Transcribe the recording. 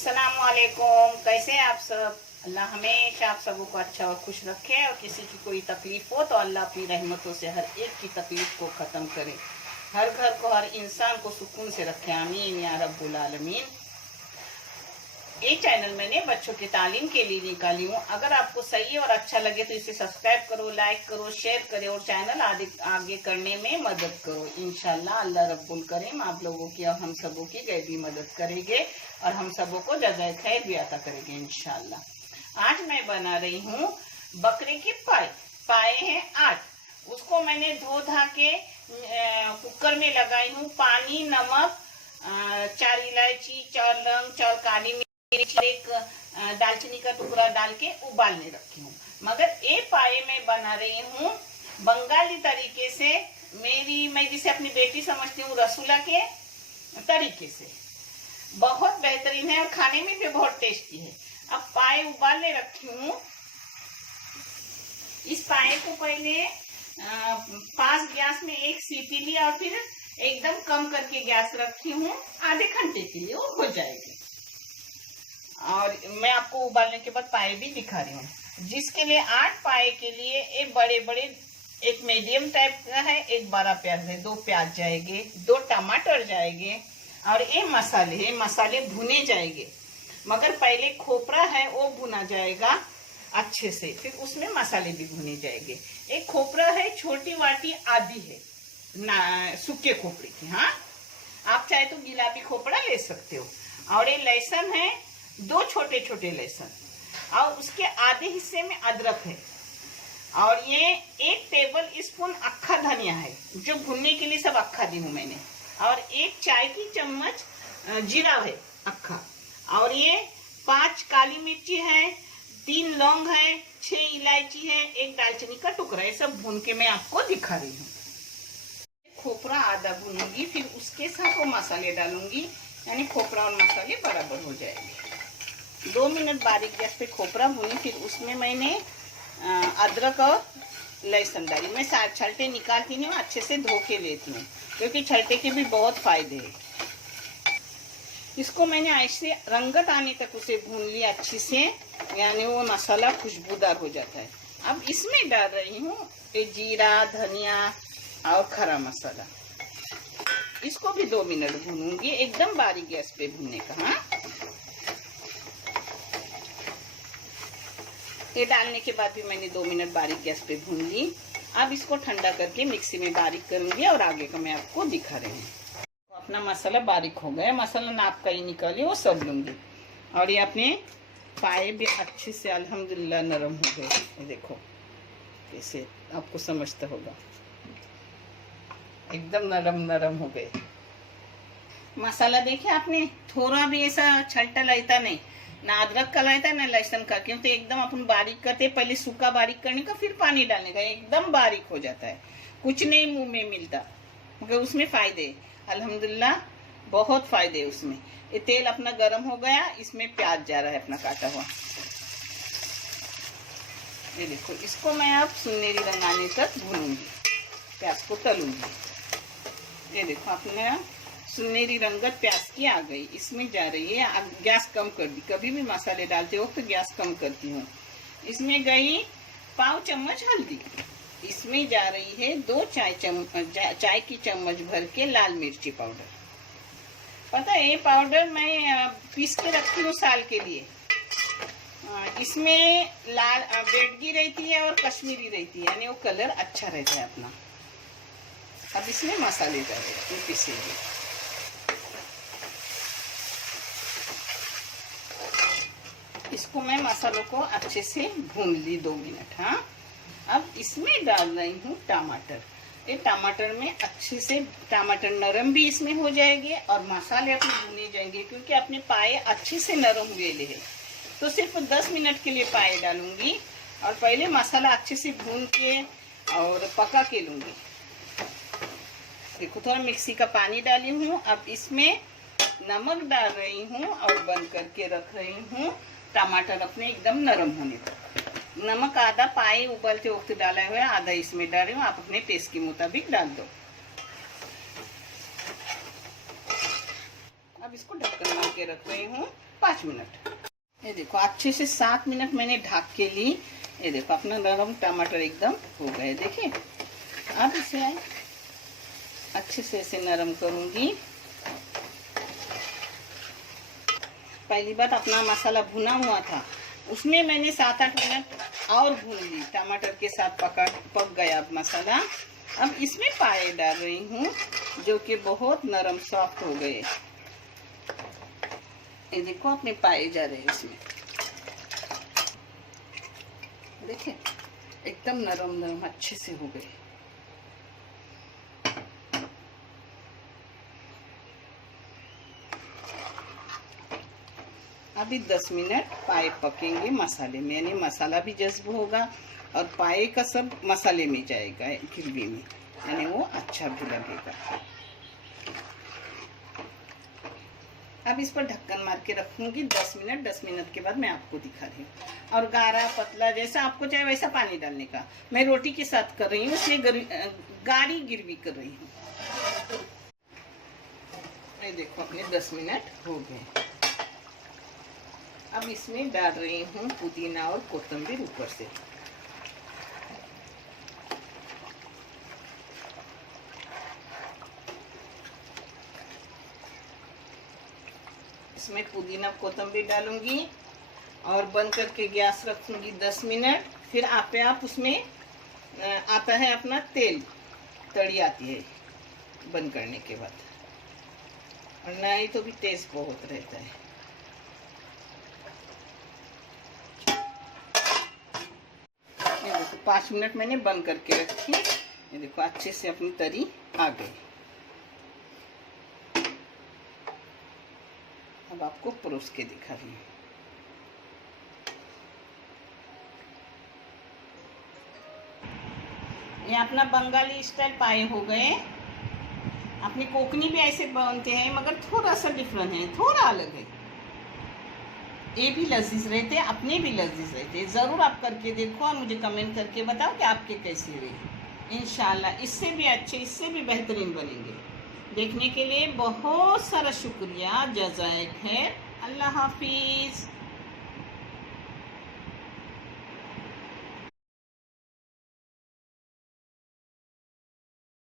अस्सलाम वालेकुम। कैसे हैं आप सब? अल्लाह हमेशा आप सबको अच्छा और खुश रखे और किसी की कोई तकलीफ हो तो अल्लाह अपनी रहमतों से हर एक की तकलीफ को ख़त्म करे, हर घर को हर इंसान को सुकून से रखे। आमीन या रब्बुल आलमीन। ये चैनल मैंने बच्चों की तालीम के लिए निकाली हूँ। अगर आपको सही और अच्छा लगे तो इसे सब्सक्राइब करो, लाइक करो, शेयर करो और चैनल आगे करने में मदद करो। इंशाल्लाह अल्लाह रब्बुल करीम आप लोगों की और हम सबों की गैबी मदद करेंगे और हम सबों को जज़ाए खैर भी अता करेंगे इंशाल्लाह। आज मैं बना रही हूँ बकरे के पाए हैं 8। उसको मैंने धो धा के कुकर में लगाई हूँ। पानी, नमक, 4 इलायची, 4 लौंग, 4 काली मिर्च, एक दालचीनी का टुकड़ा डाल के उबालने रखी हूँ। मगर ये पाए मैं बना रही हूँ बंगाली तरीके से। मैं जिसे अपनी बेटी समझती हूँ रसूला के तरीके से। बहुत बेहतरीन है और खाने में भी बहुत टेस्टी है। अब पाए उबालने रखी हूँ। इस पाए को पहले पास गैस में एक सीटी ली और फिर एकदम कम करके गैस रखी हूँ। आधे घंटे के लिए वो हो जाएगी। और मैं आपको उबालने के बाद पाए भी दिखा रही हूँ। जिसके लिए 8 पाए के लिए एक बड़े एक मीडियम टाइप का है, एक बड़ा प्याज है, 2 प्याज जाएंगे, 2 टमाटर जाएंगे और ये मसाले भुने जाएंगे। मगर पहले खोपरा है वो भुना जाएगा अच्छे से, फिर उसमें मसाले भी भुने जाएंगे। एक खोपरा है, छोटी वाटी आधी है ना, सूखे खोपरे की। हाँ, आप चाहे तो गुलाबी खोपरा ले सकते हो। और ये लहसुन है, 2 छोटे छोटे लहसुन और उसके आधे हिस्से में अदरक है। और ये 1 टेबल स्पून अक्खा धनिया है, जो भुनने के लिए सब अक्खा दी हूँ मैंने। और 1 चाय की चम्मच जीरा है अक्खा। और ये 5 काली मिर्ची है, 3 लौंग है, 6 इलायची है, 1 दालचीनी का टुकड़ा। ये सब भून के मैं आपको दिखा रही हूँ। खोपरा आधा भूनूंगी, फिर उसके साथ वो मसाले डालूंगी, यानी खोपरा और मसाले बराबर हो जाएंगे। 2 मिनट बारीक गैस पे खोपरा भूनी, फिर उसमें मैंने अदरक और लहसुन डाली। मैं छलटे निकालती नहीं हूँ, अच्छे से धो के लेती हूँ, क्योंकि छलटे के भी बहुत फायदे हैं। इसको मैंने ऐसे रंगत आने तक उसे भून लिया अच्छी से, यानी वो मसाला खुशबूदार हो जाता है। अब इसमें डाल रही हूँ जीरा, धनिया और खड़ा मसाला। इसको भी 2 मिनट भूनूंगी, एकदम बारीक गैस पे भूनने का। हाँ, ये डालने के बाद भी मैंने 2 मिनट बारीक गैस पे भून ली। अब इसको ठंडा करके मिक्सी में बारीक करूंगी और आगे का मैं आपको दिखा रही हूँ। तो अपना मसाला बारीक हो गया, मसाला नाप का ही निकाली, वो सब लूंगी। और ये अपने पाए भी अच्छे से अल्हम्दुलिल्लाह नरम हो गए। ये देखो कैसे, आपको समझता होगा, एकदम नरम हो गए। मसाला देखिए आपने, थोड़ा भी ऐसा छलटा लाइता नहीं, ना अदरक का लाइता ना लहसुन का, क्योंकि एकदम अपन बारीक करते, पहले सूखा बारीक करने का फिर पानी डालने का, एकदम बारीक हो जाता है। कुछ नहीं मुंह में मिलता, मगर उसमें फायदे अल्हम्दुलिल्लाह बहुत फायदे उसमें। ये तेल अपना गर्म हो गया, इसमें प्याज जा रहा है अपना काटा हुआ। ये देखो, इसको मैं अब सुनहरी रंग आने तक भूनूंगी, प्याज को तलूंगी। ये देखो अपने सुनहरी रंगत प्याज की आ गई, इसमें जा रही है। अब गैस कम कर दी, कभी भी मसाले डालते हो तो गैस कम करती हूँ। इसमें गई पाव चम्मच हल्दी। इसमें जा रही है 2 चाय की चम्मच भर के लाल मिर्ची पाउडर। पता है, ये पाउडर मैं पीस के रखती हूँ साल के लिए। इसमें लाल बेडगी रहती है और कश्मीरी रहती है, यानी वो कलर अच्छा रहता है अपना। अब इसमें मसाले डालेंगे, पीसेंगे। इसको मैं मसालों को अच्छे से भून ली 2 मिनट। हाँ, अब इसमें डाल रही हूँ टमाटर। ये टमाटर में अच्छे से टमाटर नरम भी इसमें हो जाएंगे और मसाले अपने भुने जाएंगे, क्योंकि अपने पाए अच्छे से नरम हुए हैं। तो सिर्फ 10 मिनट के लिए पाए डालूंगी और पहले मसाला अच्छे से भून के और पका के लूंगी। देखो, थोड़ा मिक्सी का पानी डाली हूँ। अब इसमें नमक डाल रही हूँ और बंद करके रख रही हूँ टमाटर अपने एकदम नरम होने तक। नमक आधा पाए उबलते वक्त डाला हुआ है, आधा इसमें डाल रही हूँ, आप अपने टेस्ट के मुताबिक डाल दो। अब इसको ढक्कन मार के रख रही हूँ 5 मिनट। ये देखो अच्छे से 7 मिनट मैंने ढक के ली। ये देखो अपना नरम टमाटर एकदम हो गए। देखिए अब इसे अच्छे से ऐसे नरम करूंगी। पहली बात अपना मसाला भुना हुआ था, उसमें मैंने 7-8 मिनट और भून ली, टमाटर के साथ पक गया मसाला। अब इसमें पाए डाल रही हूँ जो कि बहुत नरम सॉफ्ट हो गए। ये देखो अपने पाए जा रहे हैं इसमें, देखिए एकदम नरम नरम अच्छे से हो गए। अभी 10 मिनट पाए पकेंगे मसाले में, यानी मसाला भी जज्ब होगा और पाए का सब मसाले में जाएगा ग्रेवी में, यानी वो अच्छा भी लगेगा। अब इस पर ढक्कन मार के रखूंगी 10 मिनट। 10 मिनट के बाद मैं आपको दिखा रही हूँ। और गाढ़ा पतला जैसा आपको चाहे वैसा पानी डालने का। मैं रोटी के साथ कर रही हूँ इसलिए गाढ़ी ग्रेवी कर रही हूँ। ये देखो अपने 10 मिनट हो गए। अब इसमें डाल रही हूँ पुदीना और कोथिंबीर ऊपर से। इसमें पुदीना कोथिंबीर डालूंगी और बंद करके गैस रखूंगी 10 मिनट। फिर आप उसमें आता है अपना तेल, तड़ी आती है बंद करने के बाद, और नहीं तो भी टेस्ट बहुत रहता है। ये देखो 5 मिनट मैंने बंद करके रखी। ये देखो अच्छे से अपनी तरी आ गई। अब आपको परोस के दिखा रही हूँ। ये अपना बंगाली स्टाइल पाए हो गए। अपनी कोकनी भी ऐसे बनते हैं मगर थोड़ा सा डिफरेंट है, थोड़ा अलग है। ये भी लजीज रहते, अपने भी लजीज रहते। ज़रूर आप करके देखो और मुझे कमेंट करके बताओ कि आपके कैसे रहे। इंशाल्लाह इससे भी अच्छे, इससे भी बेहतरीन बनेंगे। देखने के लिए बहुत सारा शुक्रिया। जज़ाए खैर। अल्लाह हाफिज़।